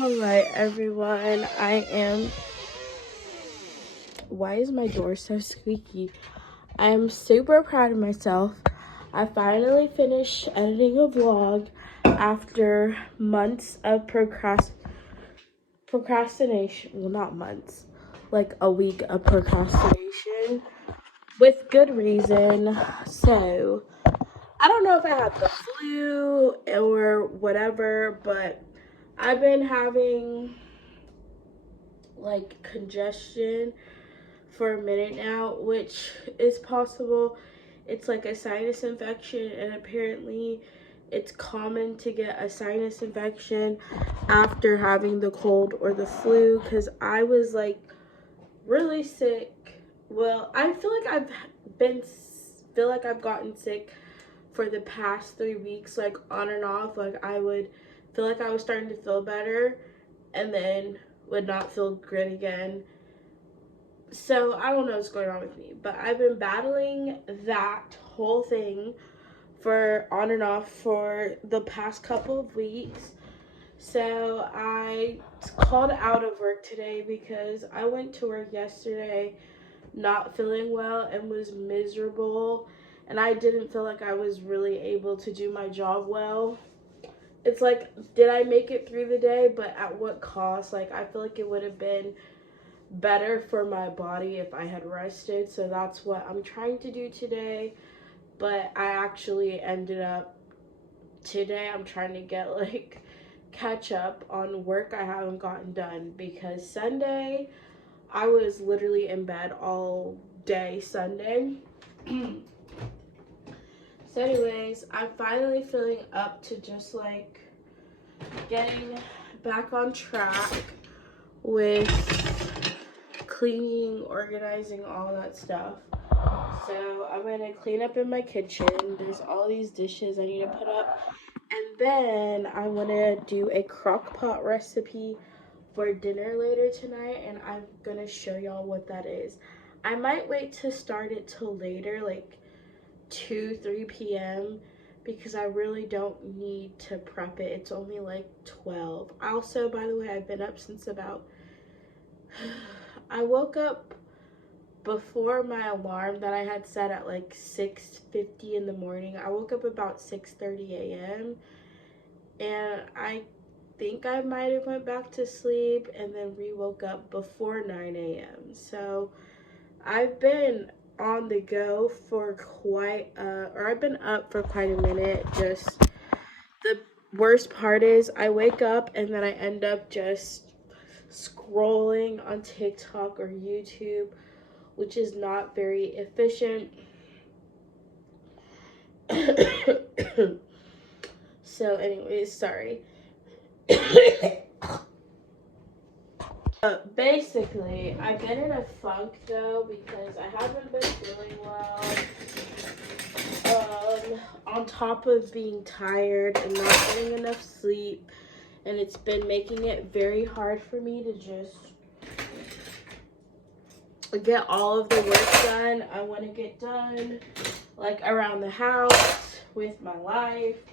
All right, everyone. Why is my door so squeaky? I am super proud of myself. I finally finished editing a vlog after months of procrastination. Well, not months, like a week of procrastination with good reason. So, I don't know if I had the flu or whatever, but I've been having like congestion for a minute now, which is possible. It's like a sinus infection, and apparently it's common to get a sinus infection after having the cold or the flu, because I was like really sick. Well, I feel like I've gotten sick for the past 3 weeks, like on and off. Like I would feel like I was starting to feel better and then would not feel good again. So I don't know what's going on with me, but I've been battling that whole thing for on and off for the past couple of weeks. So I called out of work today because I went to work yesterday not feeling well and was miserable, and I didn't feel like I was really able to do my job well. It's like, did I make it through the day, but at what cost? Like, I feel like it would have been better for my body if I had rested. So that's what I'm trying to do today. But I actually ended up today, I'm trying to get like catch up on work I haven't gotten done, because Sunday I was literally in bed all day Sunday. So anyways, I'm finally feeling up to just like getting back on track with cleaning, organizing, all that stuff. So I'm gonna clean up in my kitchen. There's all these dishes I need to put up. And then I wanna do a crock pot recipe for dinner later tonight, and I'm gonna show y'all what that is. I might wait to start it till later, like 3 p.m., because I really don't need to prep it. It's only like 12. Also, by the way, I've been up since about I woke up before my alarm that I had set at like 6:50 in the morning. I woke up about 6:30 a.m. and I think I might have went back to sleep and then re-woke up before 9 a.m. So I've been on the go for I've been up for quite a minute. Just the worst part is I wake up and then I end up just scrolling on TikTok or YouTube, which is not very efficient. So anyways, sorry. Basically, I've been in a funk though because I haven't been feeling well. On top of being tired and not getting enough sleep, and it's been making it very hard for me to just get all of the work done I want to get done, like around the house, with my life.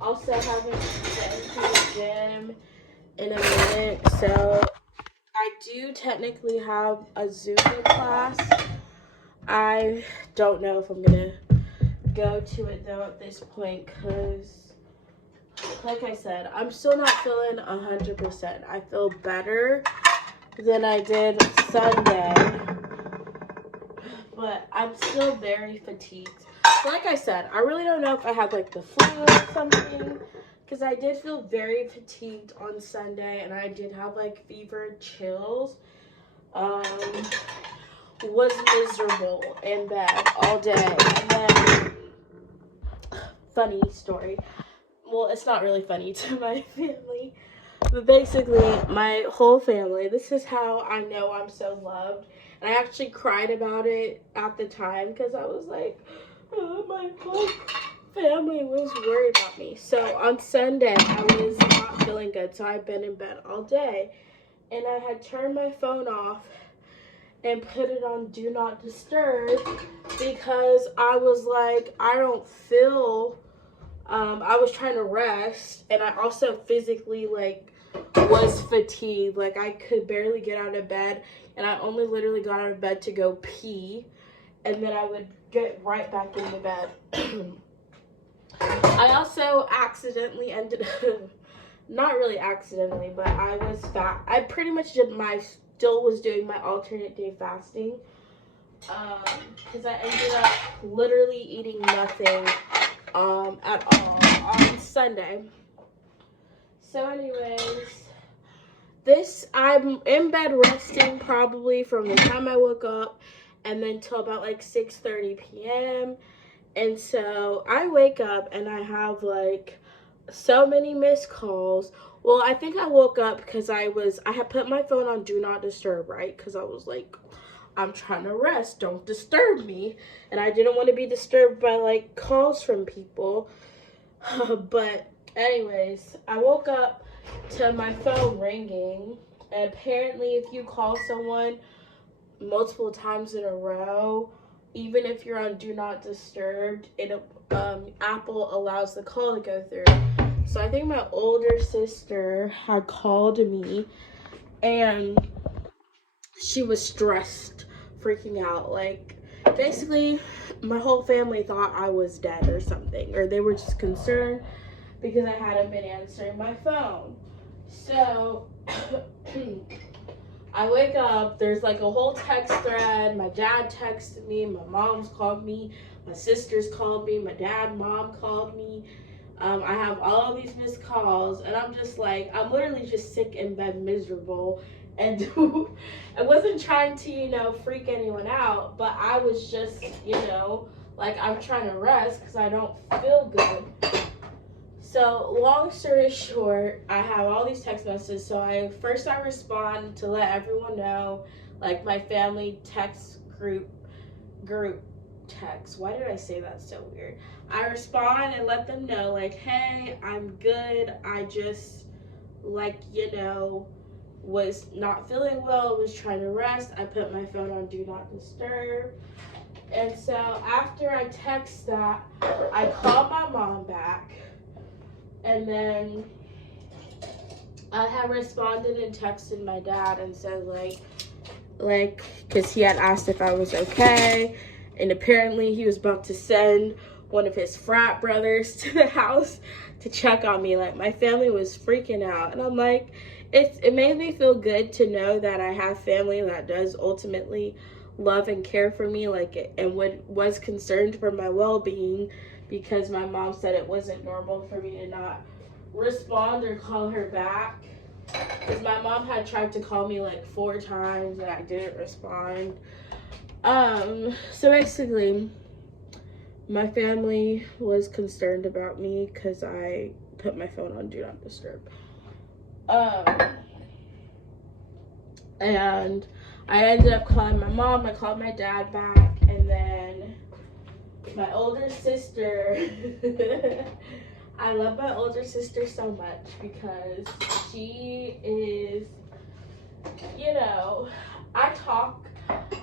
Also haven't been to the gym in a minute, so I do technically have a Zumba class. I don't know if I'm gonna go to it though at this point, because like I said, I'm still not feeling 100%. I feel better than I did Sunday, but I'm still very fatigued. Like I said, I really don't know if I had like the flu or something, because I did feel very fatigued on Sunday, and I did have like fever and chills. Was miserable in bed all day. And then, funny story. Well, it's not really funny to my family, but basically, my whole family, this is how I know I'm so loved. And I actually cried about it at the time because I was like, oh, my whole family was worried about me. So on Sunday, I was not feeling good, so I've been in bed all day. And I had turned my phone off and put it on Do Not Disturb because I was like, I don't feel I was trying to rest, and I also physically like was fatigued. Like I could barely get out of bed, and I only literally got out of bed to go pee, and then I would get right back into bed. I also accidentally ended not really accidentally, but I was fat. I pretty much still was doing my alternate day fasting, because I ended up literally eating nothing at all on Sunday. So anyways, I'm in bed resting probably from the time I woke up and then till about like 6:30 p.m. And so I wake up and I have like so many missed calls. Well, I think I woke up because I had put my phone on do not disturb, right? Because I was like, I'm trying to rest, don't disturb me. And I didn't want to be disturbed by like calls from people. But anyways, I woke up to my phone ringing, and apparently if you call someone multiple times in a row, even if you're on do not disturb, Apple allows the call to go through. So I think my older sister had called me, and she was stressed, freaking out. Like, basically, my whole family thought I was dead or something, or they were just concerned because I hadn't been answering my phone. So I wake up, there's like a whole text thread. My dad texted me, my mom's called me, my sisters called me, my dad, mom called me. I have all these missed calls, and I'm just like, I'm literally just sick in bed, miserable. And I wasn't trying to, freak anyone out, but I was just, like, I'm trying to rest because I don't feel good. So long story short, I have all these text messages. So I respond to let everyone know, like my family text group text. Why did I say that so weird? I respond and let them know, like, hey, I'm good. I just, was not feeling well, was trying to rest. I put my phone on do not disturb. And so after I text that, I called my mom back. And then I had responded and texted my dad and said, because he had asked if I was okay. And apparently he was about to send one of his frat brothers to the house to check on me. Like, my family was freaking out. And I'm like, it made me feel good to know that I have family that does ultimately love and care for me, was concerned for my well-being, because my mom said it wasn't normal for me to not respond or call her back. Because my mom had tried to call me like 4 times and I didn't respond. So basically, my family was concerned about me because I put my phone on do not disturb. And I ended up calling my mom, I called my dad back, and then my older sister, I love my older sister so much because she is, I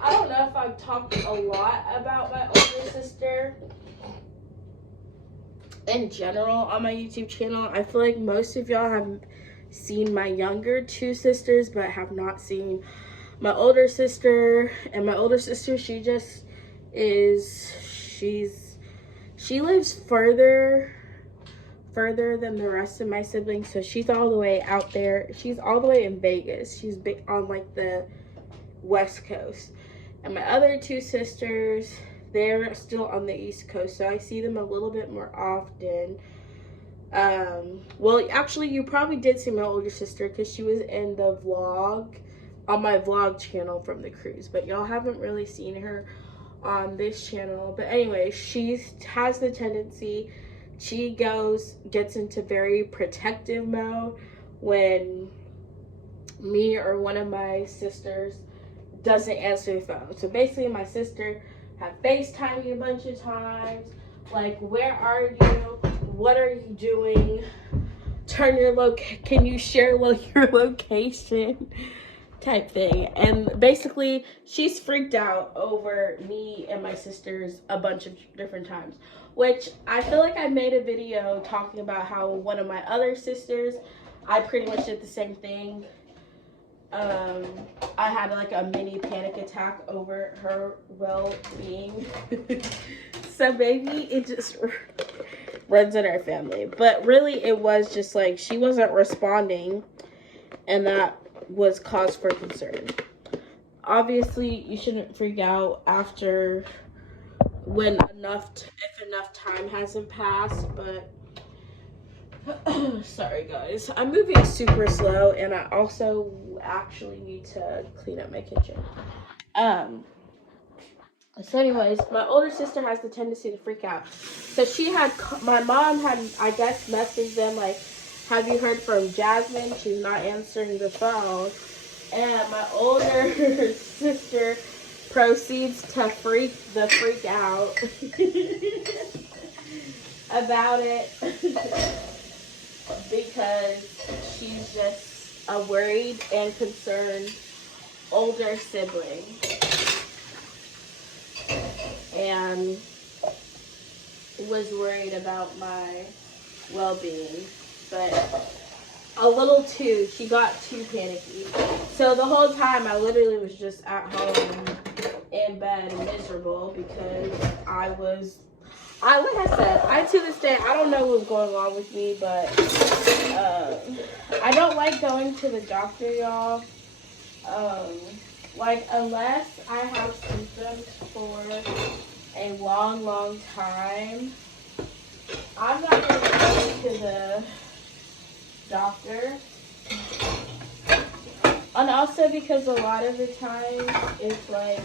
don't know if I've talked a lot about my older sister in general on my YouTube channel. I feel like most of y'all have seen my younger 2 sisters, but have not seen my older sister. And my older sister, she just is, she lives further than the rest of my siblings, so she's all the way out there. She's all the way in Vegas. She's big on like the West Coast. And my other 2 sisters, they're still on the East Coast, so I see them a little bit more often. Well, actually, you probably did see my older sister because she was in the vlog on my vlog channel from the cruise, but y'all haven't really seen her on this channel. But anyway, she has the tendency, she gets into very protective mode when me or one of my sisters doesn't answer the phone. So basically, my sister had FaceTimed me a bunch of times, like, where are you? What are you doing? Can you share your location? Type thing. And basically, she's freaked out over me and my sisters a bunch of different times. which I feel like I made a video talking about how one of my other sisters, I pretty much did the same thing. I had like a mini panic attack over her well-being. So maybe it just runs in our family. But really it was just like she wasn't responding, and that was cause for concern. Obviously, you shouldn't freak out after if enough time hasn't passed, but sorry guys, I'm moving super slow, and I also actually need to clean up my kitchen. So anyways, my older sister has the tendency to freak out. So my mom had, I guess, messaged them like, have you heard from Jasmine? She's not answering the phone. And my older sister proceeds to freak out about it because she's just a worried and concerned older sibling. And was worried about my well-being, but a little too, she got too panicky. So the whole time I literally was just at home in bed miserable because like I said, to this day, I don't know what's going on with me, but I don't like going to the doctor, y'all. Like, unless I have symptoms for a long time, I'm not going to go to the doctor. And also because a lot of the time, it's like,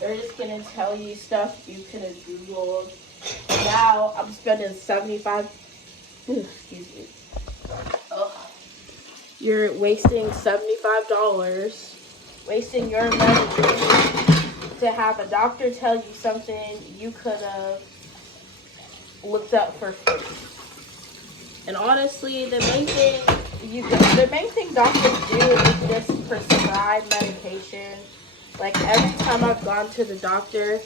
they're just going to tell you stuff you could have Googled. Now, I'm spending excuse me. Ugh. You're wasting $75. Wasting your money to have a doctor tell you something you could have looked up for free. And honestly, the main thing doctors do is just prescribe medication. Like, every time I've gone to the doctor,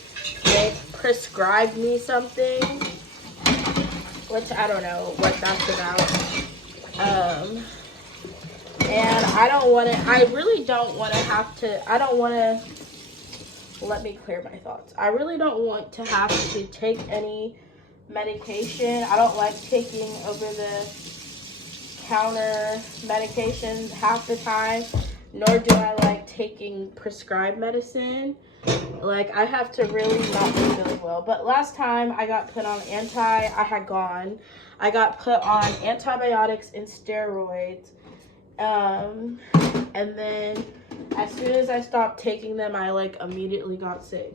they prescribed me something, which I don't know what that's about. And let me clear my thoughts. I really don't want to have to take any medication. I don't like taking over-the-counter medication half the time, nor do I like taking prescribed medicine. Like, I have to really not be feeling well. But last time I got put on I got put on antibiotics and steroids. And then as soon as I stopped taking them, I like immediately got sick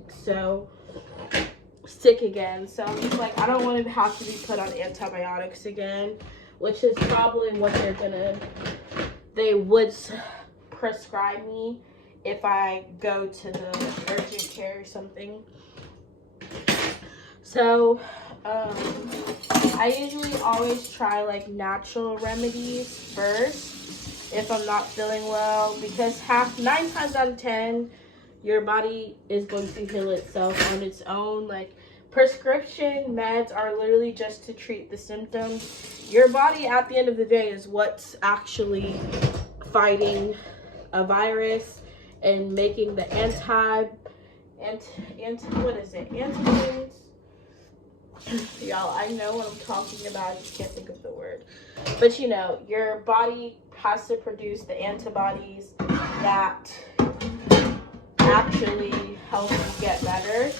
again. So I'm just like, I don't want to have to be put on antibiotics again, which is probably what they would prescribe me if I go to the urgent care or something. So I usually always try like natural remedies first if I'm not feeling well, because 9 times out of 10 your body is going to heal itself on its own. Like, prescription meds are literally just to treat the symptoms. Your body at the end of the day is what's actually fighting a virus and making the antigens. Y'all, I know what I'm talking about, I just can't think of the word. But you know, your body has to produce the antibodies that actually help you get better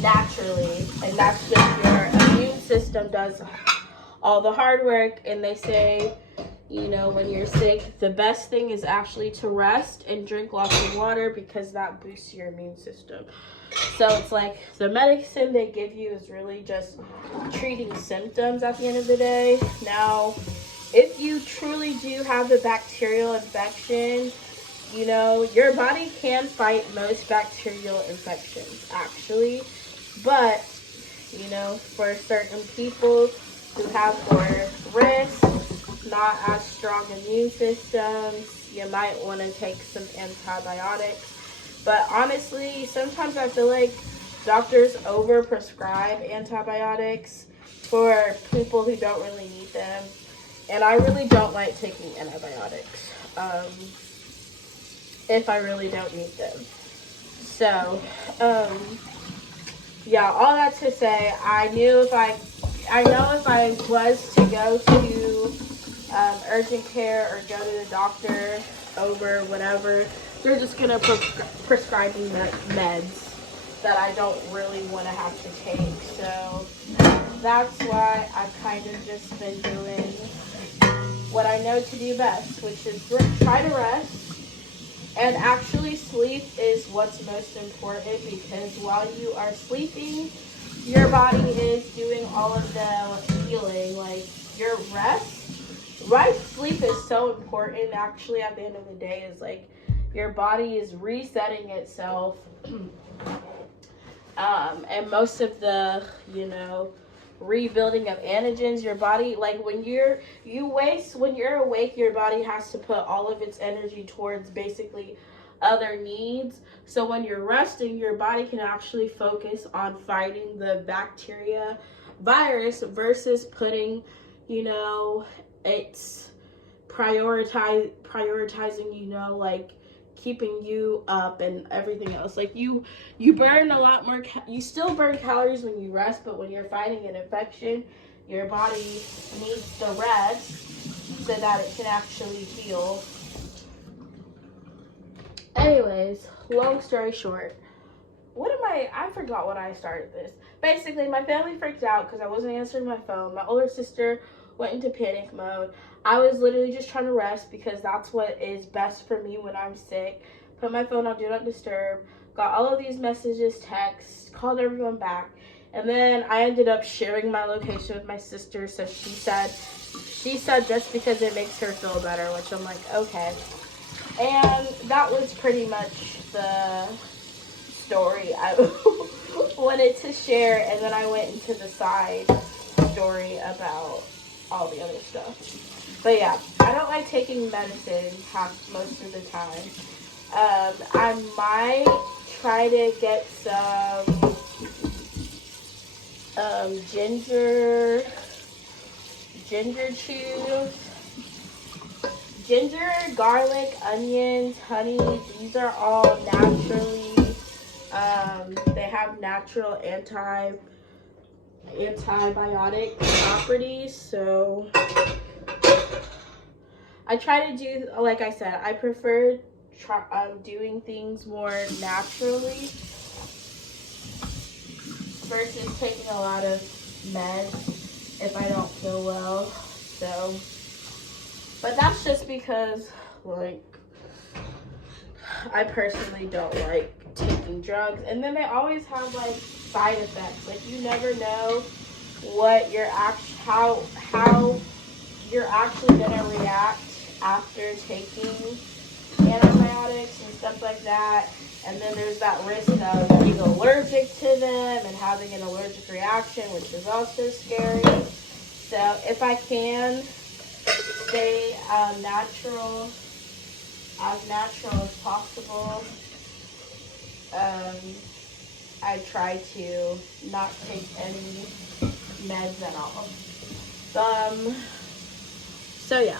naturally. And that's just your immune system does all the hard work. And they say, you know, when you're sick, the best thing is actually to rest and drink lots of water, because that boosts your immune system. So it's like the medicine they give you is really just treating symptoms at the end of the day. Now, if you truly do have a bacterial infection, you know, your body can fight most bacterial infections, actually. But, you know, for certain people who have more risk, not as strong immune systems, you might want to take some antibiotics. But honestly, sometimes I feel like doctors overprescribe antibiotics for people who don't really need them. And I really don't like taking antibiotics if I really don't need them. So, yeah, all that to say, I know if I was to go to urgent care or go to the doctor over whatever, they're just gonna prescribe me meds that I don't really want to have to take. So that's why I've kind of just been doing what I know to do best, which is try to rest. And actually, sleep is what's most important, because while you are sleeping, your body is doing all of the healing. Like, your right sleep is so important. Actually, at the end of the day, is like your body is resetting itself. And most of the, rebuilding of antigens, your body, like when you're awake, your body has to put all of its energy towards basically other needs. So when you're resting, your body can actually focus on fighting the bacteria, virus, versus putting, it's prioritizing, like keeping you up and everything else. Like you burn a lot more, you still burn calories when you rest, but when you're fighting an infection, your body needs the rest so that it can actually heal. Anyways, long story short, I forgot what I started this. Basically, my family freaked out because I wasn't answering my phone. My older sister went into panic mode. I was literally just trying to rest because that's what is best for me when I'm sick. Put my phone on Do Not Disturb. Got all of these messages, texts, called everyone back. And then I ended up sharing my location with my sister. So she said just because it makes her feel better, which I'm like, okay. And that was pretty much the story I wanted to share. And then I went into the side story about all the other stuff. But yeah, I don't like taking medicine most of the time. I might try to get some ginger chews. Ginger, garlic, onions, honey, these are all naturally, they have natural antibiotic properties. So I try to do, like I said, I prefer doing things more naturally versus taking a lot of meds if I don't feel well. So, but that's just because, like, I personally don't like taking drugs. And then they always have, like, side effects. Like, you never know what how you're actually gonna react after taking antibiotics and stuff like that. And then there's that risk of being allergic to them and having an allergic reaction, which is also scary. So if I can stay as natural as possible, I try to not take any meds at all. So yeah.